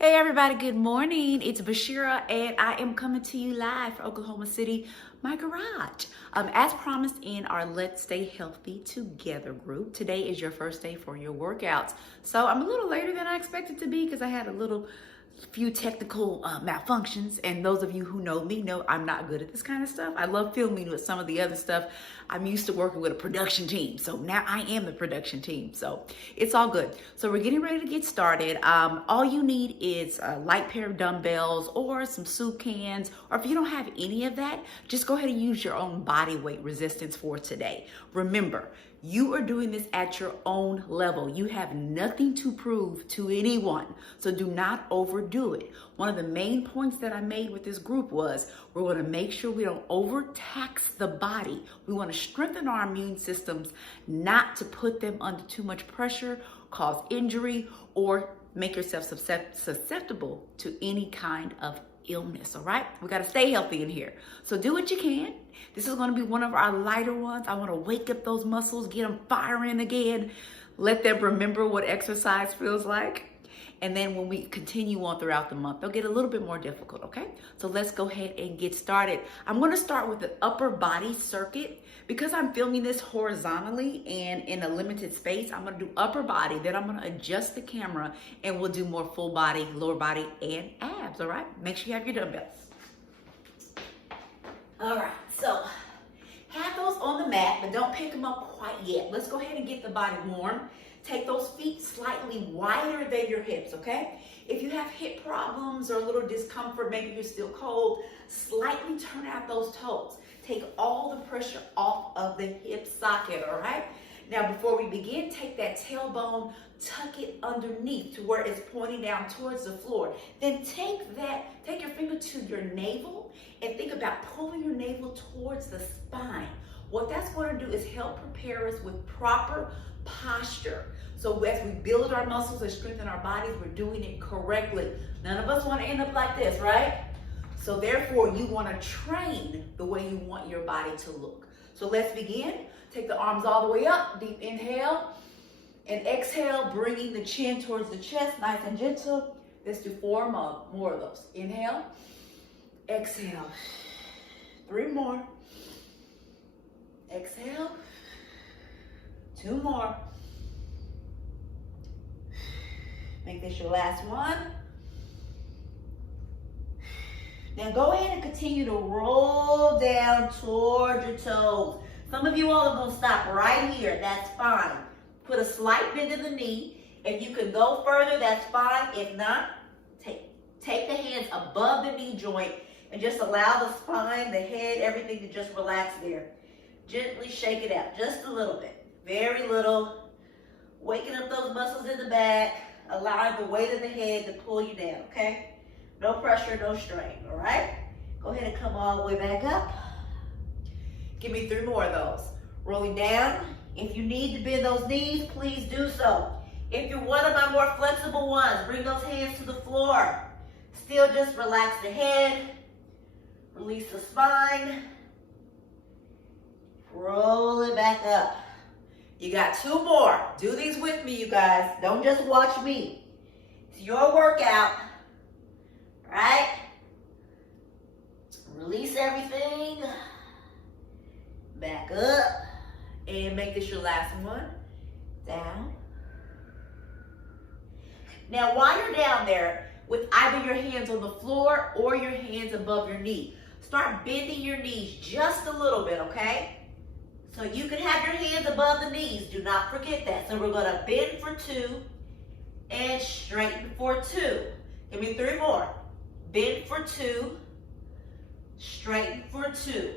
Hey everybody, good morning. It's Basherrah and I am coming to you live from Oklahoma City, my garage. As promised in our Let's Stay Healthy Together group, today is your first day for your workouts. So I'm a little later than I expected to be because I had a few technical malfunctions, and those of you who know me know I'm not good at this kind of stuff. I love filming with some of the other stuff. I'm used to working with a production team, so now I am the production team, so it's all good. So we're getting ready to get started. All you need is a light pair of dumbbells or some soup cans, or if you don't have any of that, just go ahead and use your own body weight resistance for today. Remember, you are doing this at your own level. You have nothing to prove to anyone, so do not overdo it. One of the main points that I made with this group was we're going to make sure we don't overtax the body. We want to strengthen our immune systems, not to put them under too much pressure, cause injury, or make yourself susceptible to any kind of illness. All right, we got to stay healthy in here, so do what you can. This is going to be one of our lighter ones. I want to wake up those muscles, get them firing again, let them remember what exercise feels like. And then when we continue on throughout the month, they'll get a little bit more difficult, okay? So let's go ahead and get started. I'm going to start with the upper body circuit. Because I'm filming this horizontally and in a limited space, I'm going to do upper body, then I'm going to adjust the camera and we'll do more full body, lower body, and abs, all right? Make sure you have your dumbbells. All right, so have those on the mat, but don't pick them up quite yet. Let's go ahead and get the body warm. Take those feet slightly wider than your hips, okay? If you have hip problems or a little discomfort, maybe you're still cold, slightly turn out those toes. Take all the pressure off of the hip socket, all right? Now, before we begin, take that tailbone, tuck it underneath to where it's pointing down towards the floor. Then take your finger to your navel and think about pulling your navel towards the spine. What that's going to do is help prepare us with proper posture. So as we build our muscles and strengthen our bodies, we're doing it correctly. None of us want to end up like this, right? So therefore, you want to train the way you want your body to look. So let's begin. Take the arms all the way up. Deep inhale and exhale, bringing the chin towards the chest, nice and gentle. Let's do four more of those. Inhale, exhale. 3 more. Exhale. 2 more. Make this your last one. Now go ahead and continue to roll down towards your toes. Some of you all are going to stop right here. That's fine. Put a slight bend in the knee. If you can go further, that's fine. If not, take the hands above the knee joint and just allow the spine, the head, everything to just relax there. Gently shake it out, just a little bit. Very little. Waking up those muscles in the back. Allowing the weight of the head to pull you down, okay? No pressure, no strain, all right? Go ahead and come all the way back up. Give me 3 more of those. Rolling down. If you need to bend those knees, please do so. If you're one of my more flexible ones, bring those hands to the floor. Still just relax the head. Release the spine. Roll it back up. You got 2 more. Do these with me, you guys. Don't just watch me. It's your workout. Right? Release everything. Back up. And make this your last one. Down. Now, while you're down there, with either your hands on the floor or your hands above your knee, start bending your knees just a little bit, okay? So you can have your hands above the knees. Do not forget that. So we're going to bend for 2 and straighten for 2. Give me 3 more. Bend for 2, straighten for 2.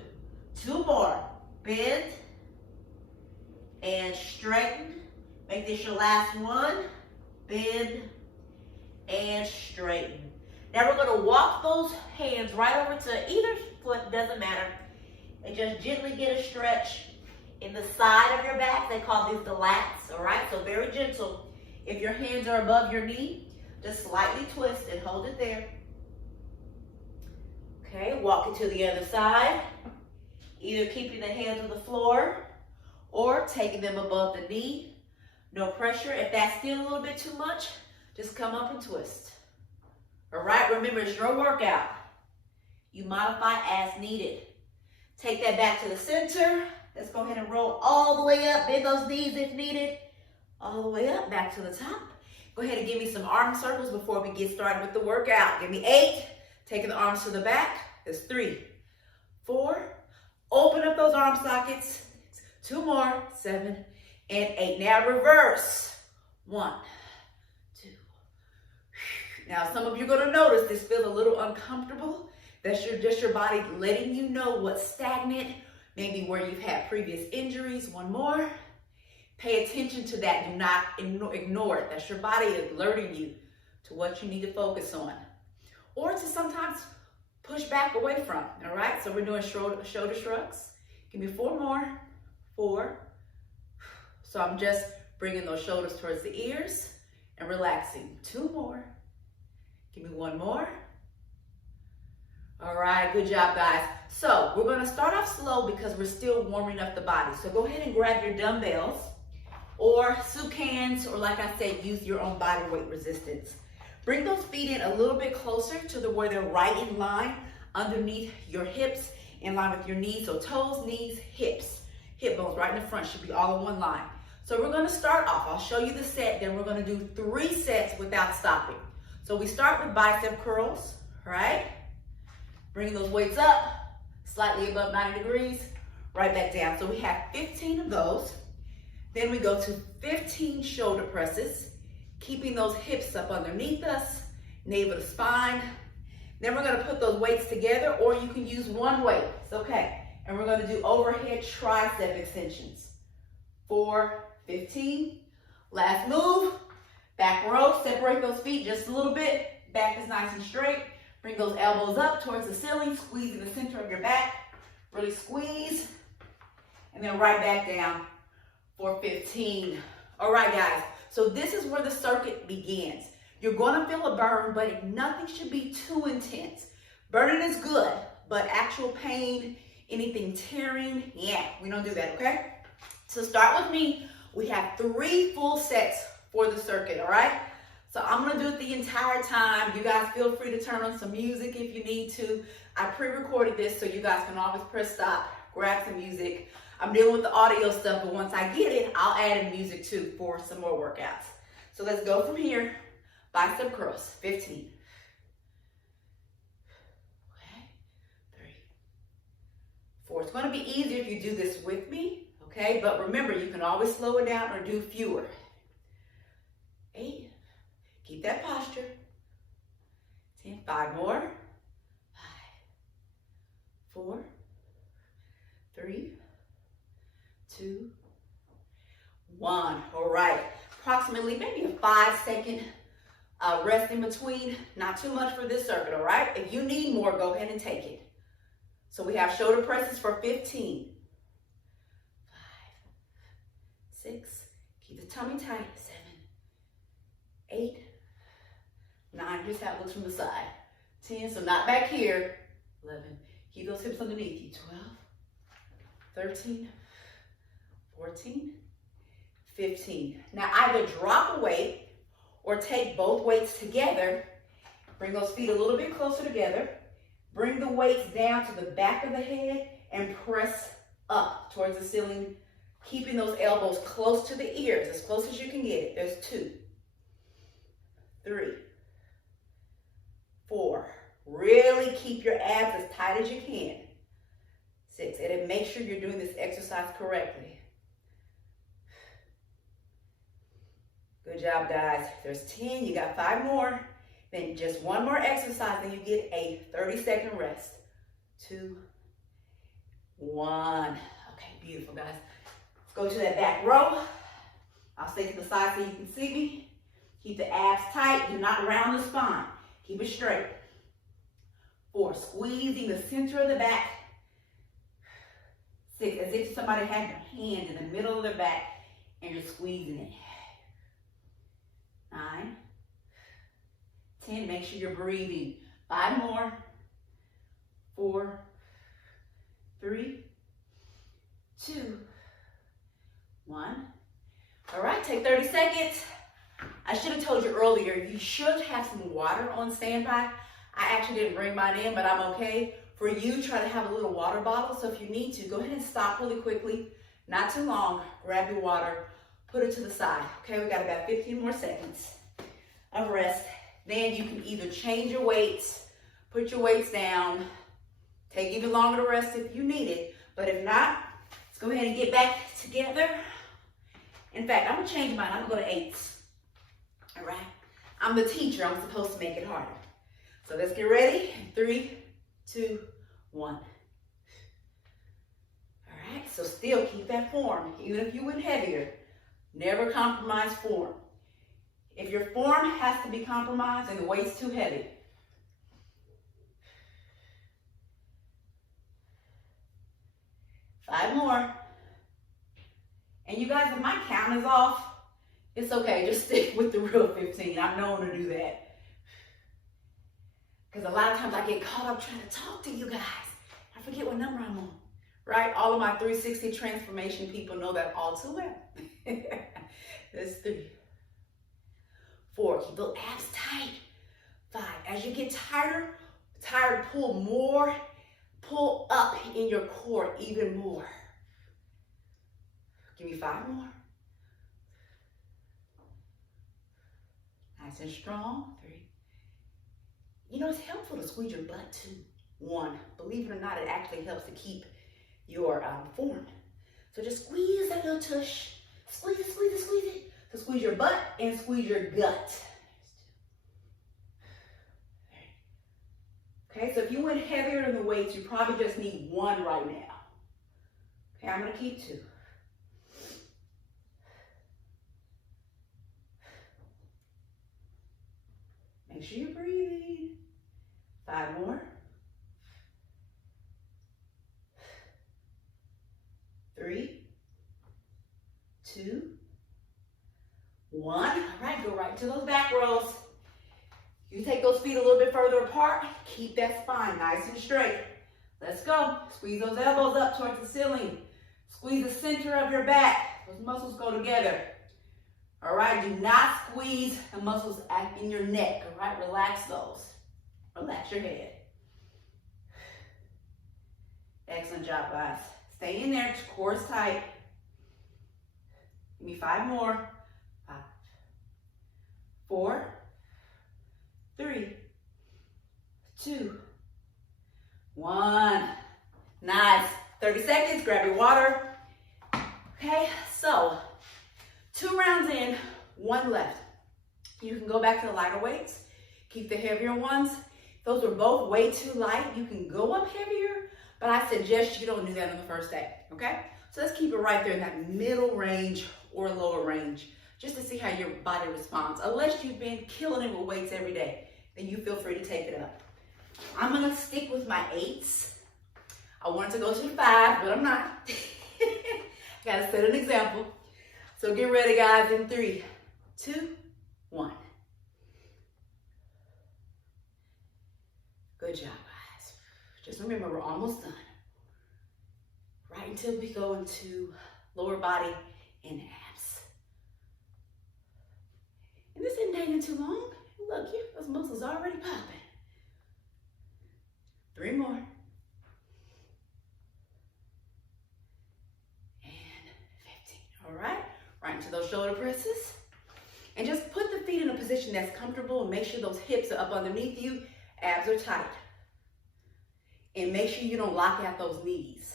2 more. Bend and straighten. Make this your last one. Bend and straighten. Now we're going to walk those hands right over to either foot, doesn't matter, and just gently get a stretch in the side of your back. They call these the lats, all right? So very gentle. If your hands are above your knee, just slightly twist and hold it there. Okay, walk it to the other side. Either keeping the hands on the floor or taking them above the knee. No pressure. If that's still a little bit too much, just come up and twist. All right, remember, it's your workout. You modify as needed. Take that back to the center. Let's go ahead and roll all the way up. Bend those knees if needed. All the way up, back to the top. Go ahead and give me some arm circles before we get started with the workout. Give me 8. Taking the arms to the back. That's 3, 4. Open up those arm sockets. 2 more. 7 and 8. Now reverse. 1, 2. Now some of you are going to notice this feels a little uncomfortable. That's just your body letting you know what's stagnant, maybe where you've had previous injuries. 1 more. Pay attention to that. Do not ignore it. That's your body alerting you to what you need to focus on, or to sometimes push back away from. All right, so we're doing shoulder shrugs. Give me 4 more. 4. So I'm just bringing those shoulders towards the ears and relaxing. 2 more. Give me 1 more. All right, good job, guys. So we're going to start off slow because we're still warming up the body. So go ahead and grab your dumbbells or soup cans, or like I said, use your own body weight resistance. Bring those feet in a little bit closer to where they're right in line underneath your hips, in line with your knees. So toes, knees, hips, hip bones right in the front should be all in one line. So we're going to start off. I'll show you the set, then we're going to do 3 sets without stopping. So we start with bicep curls, right? Bring those weights up, slightly above 90 degrees, right back down. So we have 15 of those. Then we go to 15 shoulder presses, keeping those hips up underneath us, navel to spine. Then we're gonna put those weights together, or you can use 1 weight, it's okay. And we're gonna do overhead tricep extensions. 4, 15. Last move, back row, separate those feet just a little bit. Back is nice and straight. Bring those elbows up towards the ceiling, squeeze in the center of your back. Really squeeze, and then right back down for 15. All right, guys, so this is where the circuit begins. You're gonna feel a burn, but nothing should be too intense. Burning is good, but actual pain, anything tearing, yeah, we don't do that, okay? So start with me. We have 3 full sets for the circuit, all right? So I'm gonna do it the entire time. You guys feel free to turn on some music if you need to. I pre-recorded this so you guys can always press stop, grab some music. I'm dealing with the audio stuff, but once I get it, I'll add in music too for some more workouts. So let's go from here. Bicep curls, 15. Okay, 3, 4. It's gonna be easier if you do this with me, okay? But remember, you can always slow it down or do fewer. 8. Keep that posture. 10, 5 more. 5, 4, 3, 2, 1. All right. Approximately maybe a 5-second rest in between. Not too much for this circuit, all right? If you need more, go ahead and take it. So we have shoulder presses for 15. 5, 6. Keep the tummy tight. 7, 8, 9, just how it looks from the side. 10, so not back here. 11, keep those hips underneath you. 12, 13, 14, 15. Now either drop a weight or take both weights together. Bring those feet a little bit closer together. Bring the weights down to the back of the head and press up towards the ceiling, keeping those elbows close to the ears, as close as you can get it. There's 2, 3, 4. Really keep your abs as tight as you can. 6. And then make sure you're doing this exercise correctly. Good job, guys. There's 10. You got 5 more. Then just 1 more exercise, then you get a 30-second rest. 2, 1. Okay, beautiful, guys. Let's go to that back row. I'll stay to the side so you can see me. Keep the abs tight. Do not round the spine. Keep it straight. 4, squeezing the center of the back. 6, as if somebody had your hand in the middle of their back and you're squeezing it. 9, 10, make sure you're breathing. 5 more. 4, 3, 2, 1. All right, take 30 seconds. I should have told you earlier, you should have some water on standby. I actually didn't bring mine in, but I'm okay. For you, try to have a little water bottle. So if you need to, go ahead and stop really quickly. Not too long. Grab your water, put it to the side. Okay, we got about 15 more seconds of rest. Then you can either change your weights, put your weights down, take even longer to rest if you need it. But if not, let's go ahead and get back together. In fact, I'm gonna change mine. I'm gonna go to 8s. All right? I'm the teacher. I'm supposed to make it harder. So let's get ready. 3, 2, 1. All right, so still keep that form. Even if you went heavier, never compromise form. If your form has to be compromised and the weight's too heavy, 5 more. And you guys, if my count is off, it's okay. Just stick with the real 15. I'm known to do that. Because a lot of times I get caught up trying to talk to you guys. I forget what number I'm on, right? All of my 360 transformation people know that all too well. That's 3, 4, keep those abs tight. 5, as you get tired, pull up in your core even more. Give me 5 more. Nice and strong. 3. You know, it's helpful to squeeze your butt too. 1, believe it or not, it actually helps to keep your form. So just squeeze that little tush. Squeeze it, squeeze it, squeeze it. So squeeze your butt and squeeze your gut. Okay, so if you went heavier than the weights, you probably just need 1 right now. Okay, I'm gonna keep 2. Make sure you're breathing. 5 more. 3, 2, 1. All right, go right to those back rolls. You take those feet a little bit further apart. Keep that spine nice and straight. Let's go. Squeeze those elbows up towards the ceiling. Squeeze the center of your back. Those muscles go together. All right, do not squeeze the muscles in your neck. All right, relax those. Relax your head. Excellent job, guys. Stay in there, core is tight. Give me 5 more. 5, 4, 3, 2, 1. Nice. 30 seconds, grab your water. Okay, so 2 rounds in, 1 left. You can go back to the lighter weights. Keep the heavier ones. Those are both way too light. You can go up heavier, but I suggest you don't do that on the first day, okay? So let's keep it right there in that middle range or lower range, just to see how your body responds. Unless you've been killing it with weights every day, then you feel free to take it up. I'm gonna stick with my 8s. I wanted to go to the 5, but I'm not. Gotta set an example. So get ready, guys, in 3, 2, 1. Good job, guys. Just remember, we're almost done. Right until we go into lower body and abs. And this isn't taking too long. Look, those muscles already popping. 3 more. And 15. All right. Right into those shoulder presses. And just put the feet in a position that's comfortable and make sure those hips are up underneath you. Abs are tight. And make sure you don't lock out those knees.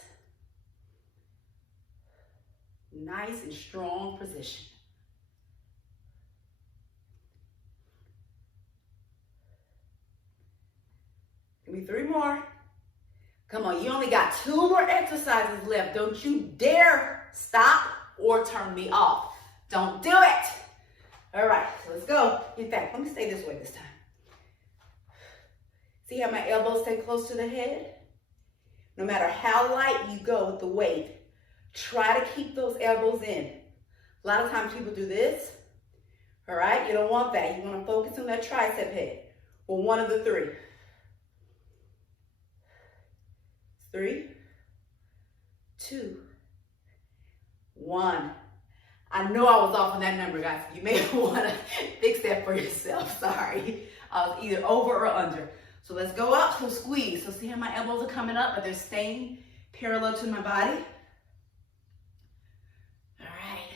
Nice and strong position. Give me 3 more. Come on, you only got 2 more exercises left. Don't you dare stop or turn me off. Don't do it. All right, so let's go. In fact, let me stay this way this time. See how my elbows stay close to the head? No matter how light you go with the weight, try to keep those elbows in. A lot of times people do this. All right, you don't want that. You want to focus on that tricep head. Well, 1 of the 3. 3, 2, 1. I know I was off on that number, guys. You may want to fix that for yourself. Sorry. I was either over or under. So let's go up, so squeeze. So see how my elbows are coming up, but they're staying parallel to my body. All right.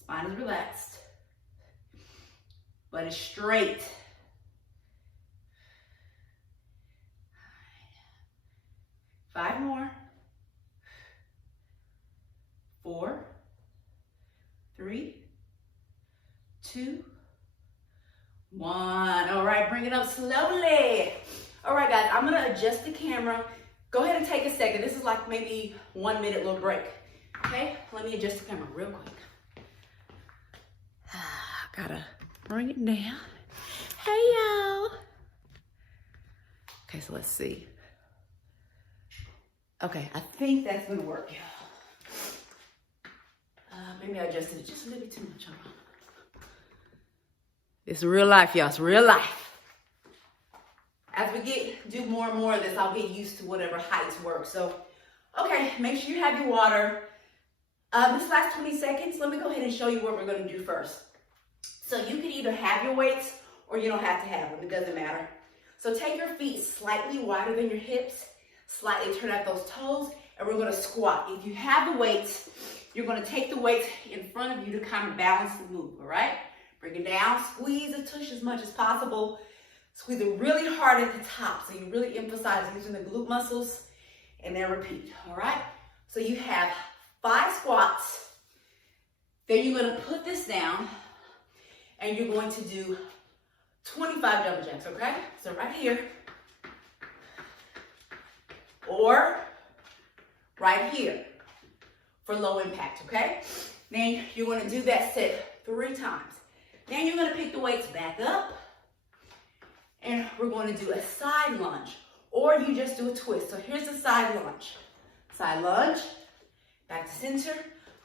Spine is relaxed, but it's straight. 5 more. 4, 3, 2, 1. All right, bring it up slowly. All right, guys, I'm gonna adjust the camera. Go ahead and take a second. This is like maybe 1 minute little break. Okay, let me adjust the camera real quick. Gotta bring it down. Hey, y'all. Okay, so let's see. Okay, I think that's gonna work. Maybe I adjusted it just a little bit too much. Hold on. It's real life, y'all. It's real life. As we do more and more of this, I'll get used to whatever heights work. So, okay, make sure you have your water. This last 20 seconds, let me go ahead and show you what we're going to do first. So you can either have your weights or you don't have to have them. It doesn't matter. So take your feet slightly wider than your hips, slightly turn out those toes, and we're going to squat. If you have the weights, you're going to take the weights in front of you to kind of balance the move, all right? Bring it down, squeeze the tush as much as possible. Squeeze it really hard at the top, so you really emphasize using the glute muscles, and then repeat, all right? So you have 5 squats, then you're going to put this down, and you're going to do 25 double jacks, okay? So right here, or right here for low impact, okay? Then you're going to do that set 3 times. Then you're going to pick the weights back up, and we're going to do a side lunge, or you just do a twist. So here's the side lunge. Side lunge, back to center,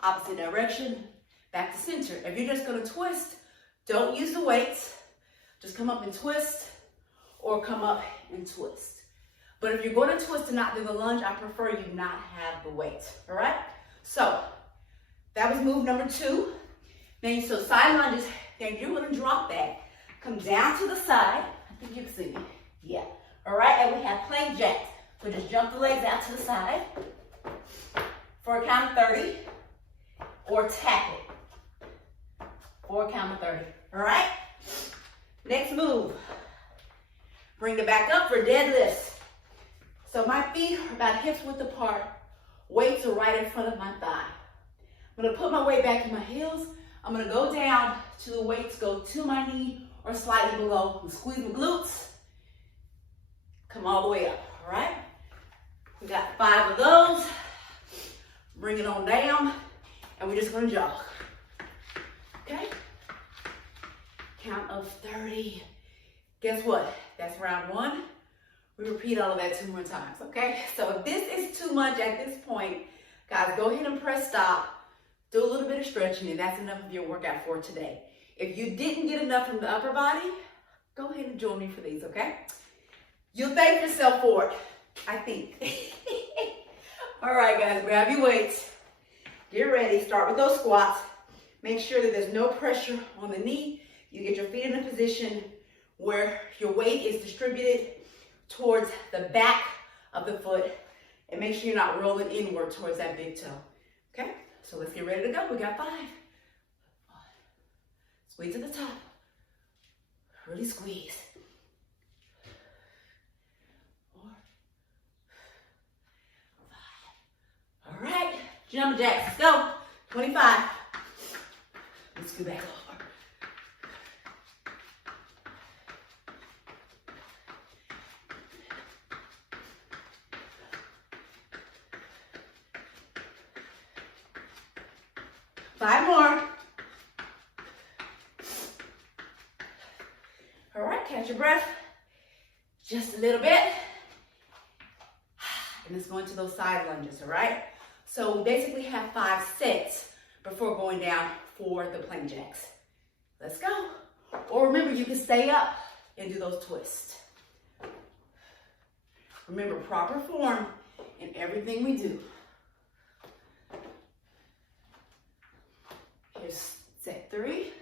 opposite direction, back to center. If you're just going to twist, don't use the weights. Just come up and twist, or come up and twist. But if you're going to twist and not do the lunge, I prefer you not have the weights, all right? So that was move number 2. Then, so side lunges, then you're going to drop that. Come down to the side. I think you can see me. Yeah. All right, and we have plank jacks. So just jump the legs out to the side for a count of 30, or tap it for a count of 30. All right? Next move. Bring it back up for deadlifts. So my feet are about hips width apart. Weights are right in front of my thigh. I'm going to put my weight back in my heels. I'm going to go down till the weights go to my knee or slightly below. And squeeze my glutes. Come all the way up, all right? We got 5 of those. Bring it on down, and we're just going to jog. Okay? Count of 30. Guess what? That's round 1. We repeat all of that 2 more times, okay? So if this is too much at this point, guys, go ahead and press stop. Do a little bit of stretching, and that's enough of your workout for today. If you didn't get enough from the upper body, go ahead and join me for these, okay? You'll thank yourself for it, I think. All right, guys, grab your weights. Get ready. Start with those squats. Make sure that there's no pressure on the knee. You get your feet in a position where your weight is distributed towards the back of the foot, and make sure you're not rolling inward towards that big toe. Okay? So let's get ready to go. We got 5. Squeeze to the top. Really squeeze. 4, 5. All right. Jump jacks. Let's go. 25. Let's go back over. Five more. All right, catch your breath. Just a little bit. And let's go into those side lunges, all right? So we basically have 5 sets before going down for the plank jacks. Let's go. Or remember, you can stay up and do those twists. Remember, proper form in everything we do. Here's set 3.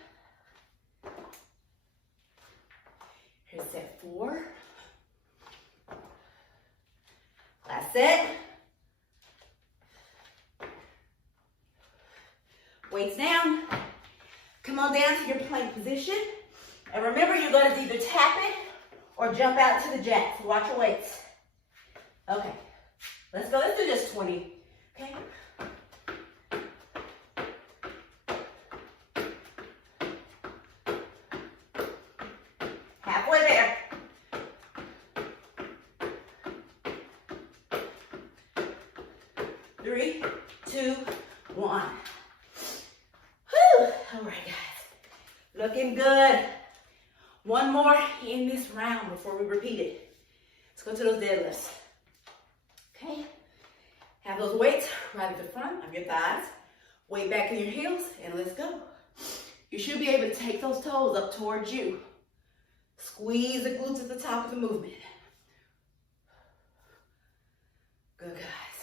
Here's set 4. Last set. Weights down. Come on down to your plank position. And remember, you're going to either tap it or jump out to the jack. So watch your weights. Okay. Let's go. Let's do just 20. Okay. Halfway there. Three, 2, 1. Whew. All right, guys. Looking good. One more in this round before we repeat it. Let's go to those deadlifts. Okay. Have those weights right at the front of your thighs. Weight back in your heels, and let's go. You should be able to take those toes up towards you. Squeeze the glutes at the top of the movement. Good, guys.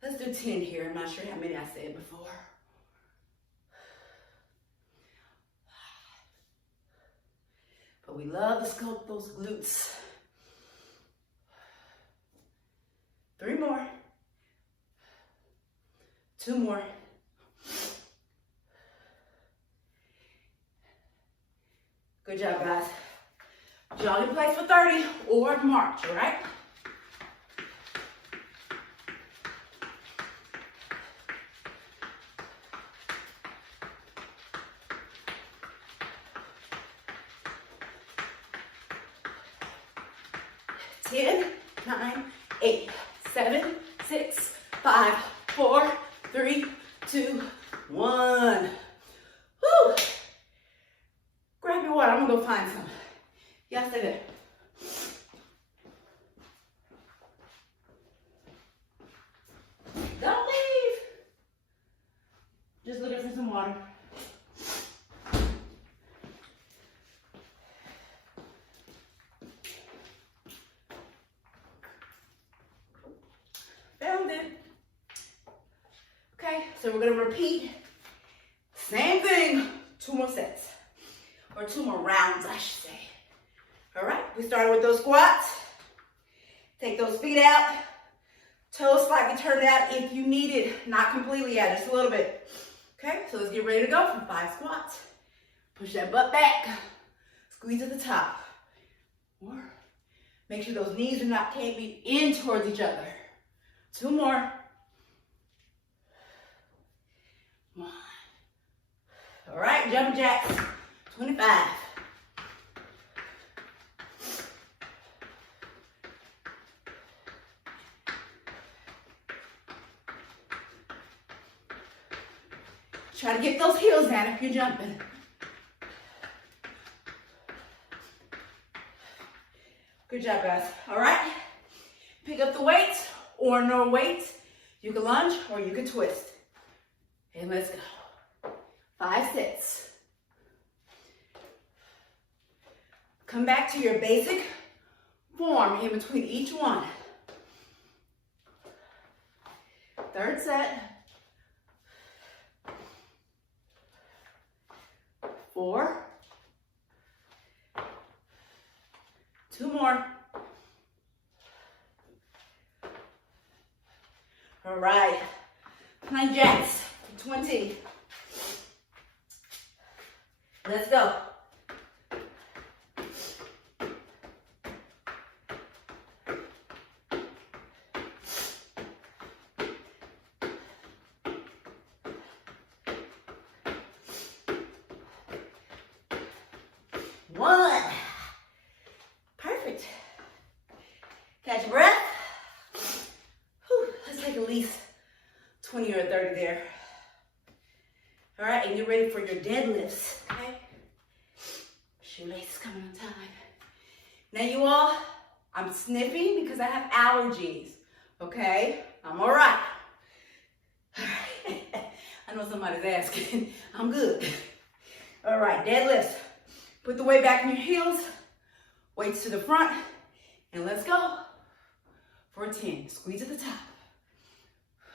Let's do 10 here. I'm not sure how many I said before. But we love to sculpt those glutes. 3 more. 2 more. Good job, guys. Jog in place for 30 or march, all right? Ten, 9, 8, 7, 6, 5, 4, 3, 2, 1. Woo! Grab your water. I'm gonna go find some. Y'all stay there. Don't leave. Just looking for some water. Found it. Okay, so we're gonna repeat. Same thing. 2 more sets. Or 2 more rounds, I should say. All right, we started with those squats. Take those feet out. Toes slightly turned out if you need it. Not completely out, just a little bit. Okay, so let's get ready to go for 5 squats. Push that butt back. Squeeze at the top. More. Make sure those knees can't be in towards each other. 2 more. 1. All right, jumping jacks. 25. Try to get those heels down if you're jumping. Good job, guys. All right. Pick up the weights or no weights. You can lunge or you can twist. And let's go. 5 sets. Come back to your basic form in between each one. 3rd set. 4. 2 more. All right. Plank jacks. 20. Let's go. Perfect. Catch your breath. Whew. Let's take at least 20 or 30 there. All right, and you're ready for your deadlifts, okay? Shoelaces coming on time. Now you all, I'm sniffing because I have allergies, okay? I'm all right. I know somebody's asking. I'm good. All right, deadlifts. Put the weight back in your heels, weights to the front, and let's go for 10. Squeeze at the top.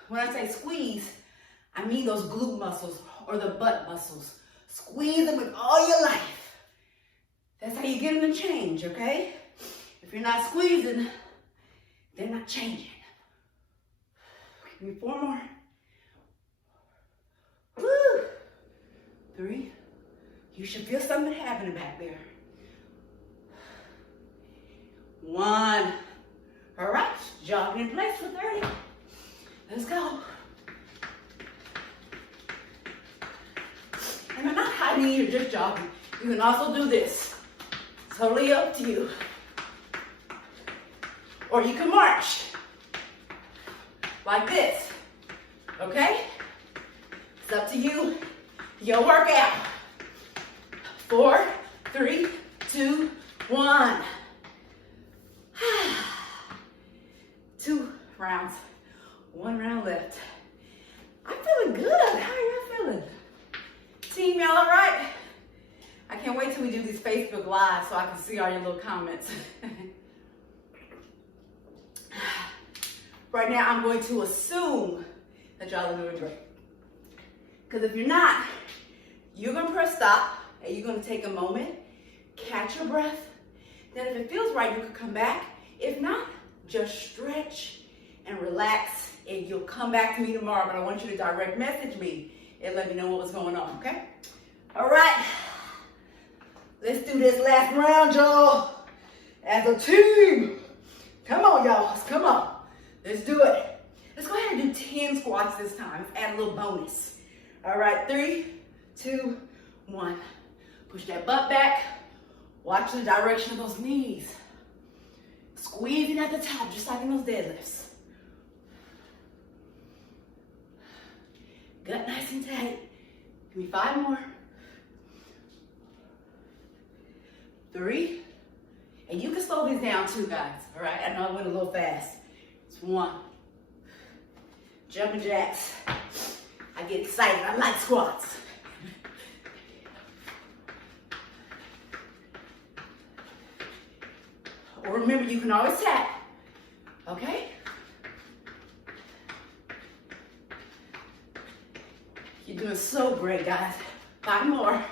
When I say squeeze, I mean those glute muscles or the butt muscles. Squeeze them with all your life. That's how you get them to change, okay? If you're not squeezing, they're not changing. Give me 4 more. Woo! 3. You should feel something happening back there. 1. All right, jogging in place for 30. Let's go. And I'm not hiding you, you're just jogging. You can also do this. Totally up to you. Or you can march. Like this. Okay? It's up to you. Your workout. 4, 3, 2, 1. 2 rounds. 1 round left. I'm feeling good. How are y'all feeling? Team, y'all all right? I can't wait till we do these Facebook Lives so I can see all your little comments. Right now, I'm going to assume that y'all are doing great. Because if you're not, you're going to press stop and you're going to take a moment, catch your breath. Then if it feels right, you can come back. If not, just stretch and relax and you'll come back to me tomorrow. But I want you to direct message me and let me know what was going on, okay? All right. Let's do this last round, y'all. As a team. Come on, y'all. Come on. Let's do it. Let's go ahead and do 10 squats this time. Let's add a little bonus. All right, 3, 2, 1. Push that butt back. Watch the direction of those knees. Squeezing at the top, just like in those deadlifts. Gut nice and tight. Give me 5 more. 3. And you can slow these down too, guys. All right, I know I went a little fast. It's 1. Jumping jacks. I get excited. I like squats. Or remember, you can always tap. Okay? You're doing so great, guys. 5 more.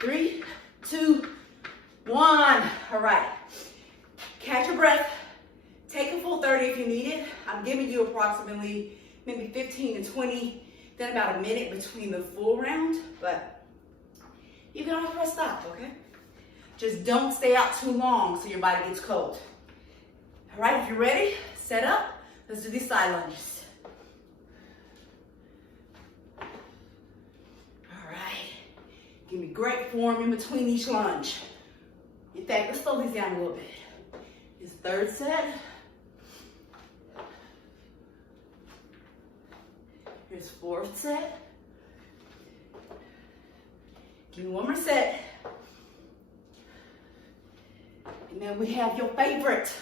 3, 2, 1. All right. Catch your breath. Take a full 30 if you need it. I'm giving you approximately maybe 15 to 20, then about a minute between the full round, but you can always press stop, okay? Just don't stay out too long so your body gets cold. All right, if you're ready, set up. Let's do these side lunges. All right. Give me great form in between each lunge. In fact, let's slow these down a little bit. This 3rd set. Here's 4th set. Give me 1 more set. And then we have your favorite,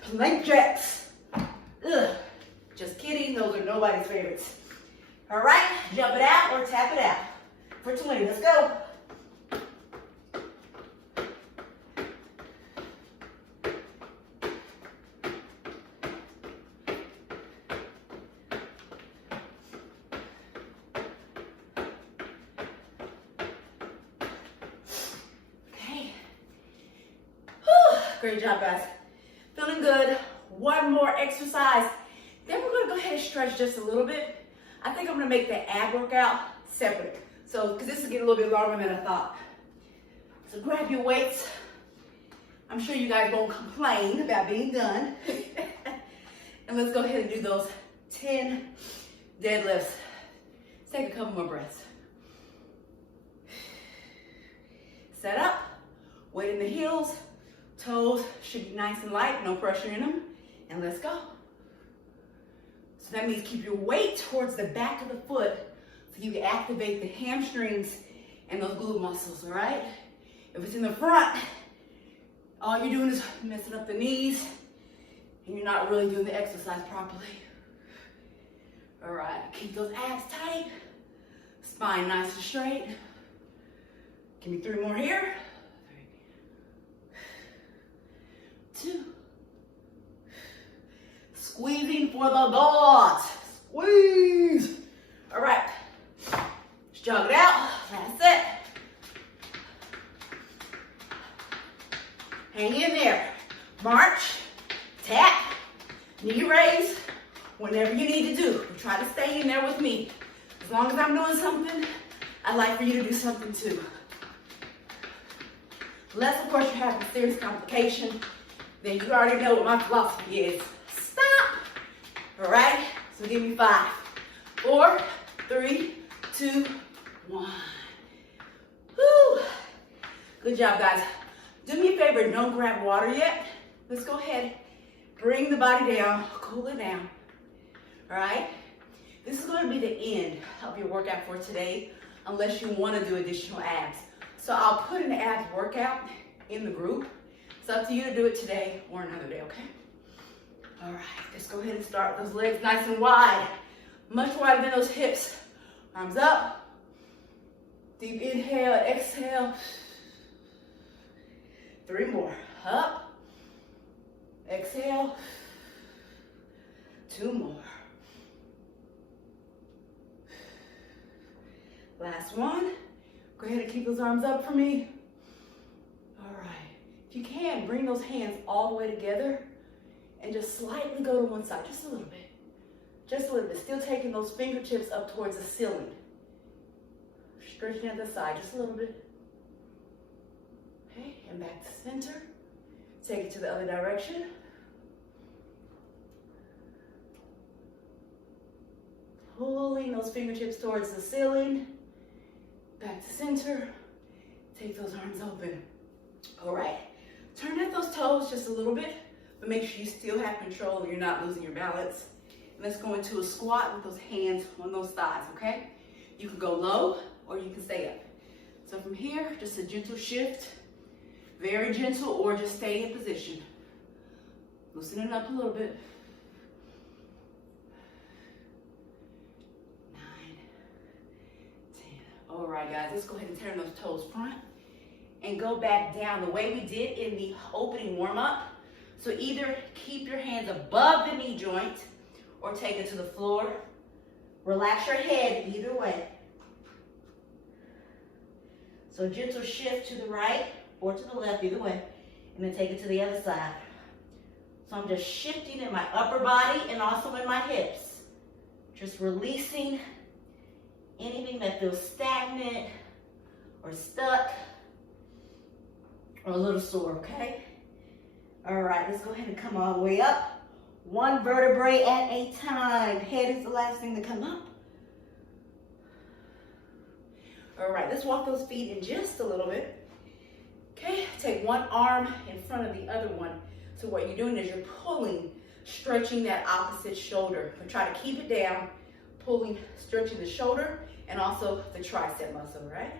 plank jacks. Ugh, just kidding, those are nobody's favorites. All right, jump it out or tap it out for 20, let's go. Great job, guys. Feeling good. 1 more exercise. Then we're gonna go ahead and stretch just a little bit. I think I'm gonna make the ab workout separate. So, because this is getting a little bit longer than I thought. So grab your weights. I'm sure you guys won't complain about being done. And let's go ahead and do those 10 deadlifts. Let's take a couple more breaths. Set up, weight in the heels. Toes should be nice and light, no pressure in them. And let's go. So that means keep your weight towards the back of the foot so you can activate the hamstrings and those glute muscles, all right? If it's in the front, all you're doing is messing up the knees and you're not really doing the exercise properly. All right, keep those abs tight, spine nice and straight. Give me 3 more here. 2. Squeezing for the dogs. Squeeze. All right. Let's Jog it out. That's it. Hang in there. March, tap, knee raise, whenever you need to do. Try to stay in there with me. As long as I'm doing something, I'd like for you to do something too. Unless, of course, you're having a serious complication, then you already know what my philosophy is. Stop. All right? So give me 5, 4, 3, 2, 1. Woo. Good job, guys. Do me a favor, don't grab water yet. Let's go ahead, bring the body down, cool it down. All right? This is going to be the end of your workout for today, unless you want to do additional abs. So I'll put an abs workout in the group. It's up to you to do it today or another day, okay? All right, let's go ahead and start those legs nice and wide. Much wider than those hips. Arms up. Deep inhale, exhale. 3 more. Up. Exhale. 2 more. Last one. Go ahead and keep those arms up for me. All right. If you can, bring those hands all the way together and just slightly go to one side, just a little bit. Just a little bit. Still taking those fingertips up towards the ceiling. Stretching at the side, just a little bit. Okay, and back to center. Take it to the other direction. Pulling those fingertips towards the ceiling. Back to center. Take those arms open. All right. Turn at those toes just a little bit, but make sure you still have control and you're not losing your balance. And let's go into a squat with those hands on those thighs, okay? You can go low or you can stay up. So from here, just a gentle shift. Very gentle, or just stay in position. Loosen it up a little bit. 9, 10. All right, guys, let's go ahead and turn those toes front and go back down the way we did in the opening warm-up. So either keep your hands above the knee joint or take it to the floor. Relax your head either way. So gentle shift to the right or to the left, either way, and then take it to the other side. So I'm just shifting in my upper body and also in my hips. Just releasing anything that feels stagnant or stuck or a little sore, okay? All right, let's go ahead and come all the way up. 1 vertebrae at a time. Head is the last thing to come up. All right, let's walk those feet in just a little bit. Okay, take one arm in front of the other one. So what you're doing is you're pulling, stretching that opposite shoulder. But try to keep it down, pulling, stretching the shoulder and also the tricep muscle, right?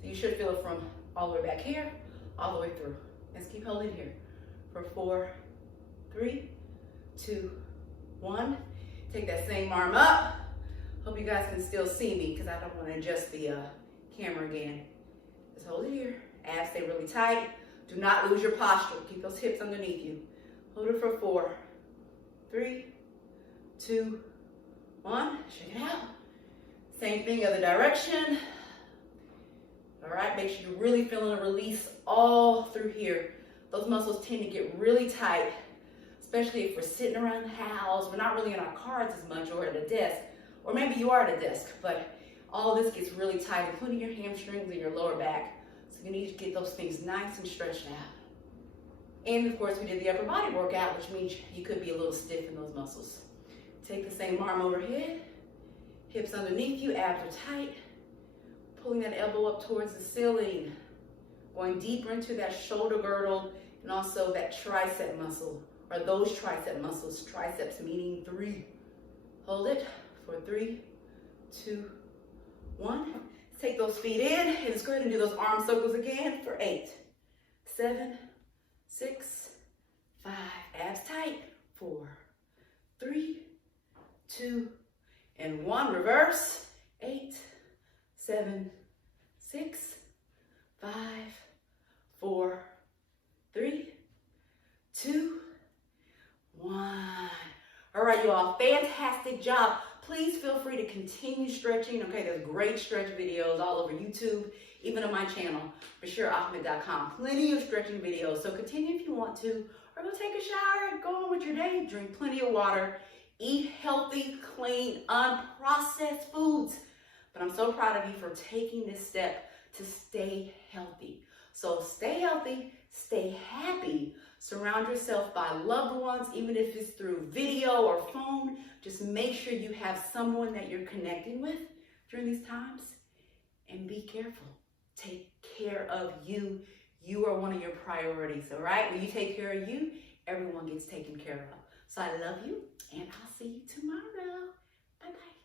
So you should feel it from all the way back here, all the way through. Let's keep holding here for 4, 3, 2, 1. Take that same arm up. Hope you guys can still see me because I don't want to adjust the camera again. Just hold it here. Abs stay really tight. Do not lose your posture. Keep those hips underneath you. Hold it for 4, 3, 2, 1. Shake it out. Same thing, other direction. All right, make sure you're really feeling a release all through here. Those muscles tend to get really tight, especially if we're sitting around the house. We're not really in our cars as much or at a desk, or maybe you are at a desk, but all of this gets really tight, including your hamstrings and your lower back. So you need to get those things nice and stretched out. And of course, we did the upper body workout, which means you could be a little stiff in those muscles. Take the same arm overhead, hips underneath you, abs are tight. Pulling that elbow up towards the ceiling, going deeper into that shoulder girdle and also that tricep muscle, or those tricep muscles, triceps meaning 3. Hold it for 3, 2, 1. Take those feet in and let's go ahead and do those arm circles again for 8, 7, 6, 5. Abs tight. 4, 3, 2, and 1. Reverse. 8, 7, 6, 5, 4, 3, 2, 1. All right, you all, fantastic job. Please feel free to continue stretching. Okay, there's great stretch videos all over YouTube, even on my channel, basherrah.com. Plenty of stretching videos. So continue if you want to, or go take a shower, go on with your day, drink plenty of water, eat healthy, clean, unprocessed foods. But I'm so proud of you for taking this step to stay healthy. So stay healthy, stay happy, surround yourself by loved ones, even if it's through video or phone. Just make sure you have someone that you're connecting with during these times, and be careful. Take care of you. You are one of your priorities, all right? When you take care of you, everyone gets taken care of. So I love you, and I'll see you tomorrow. Bye-bye.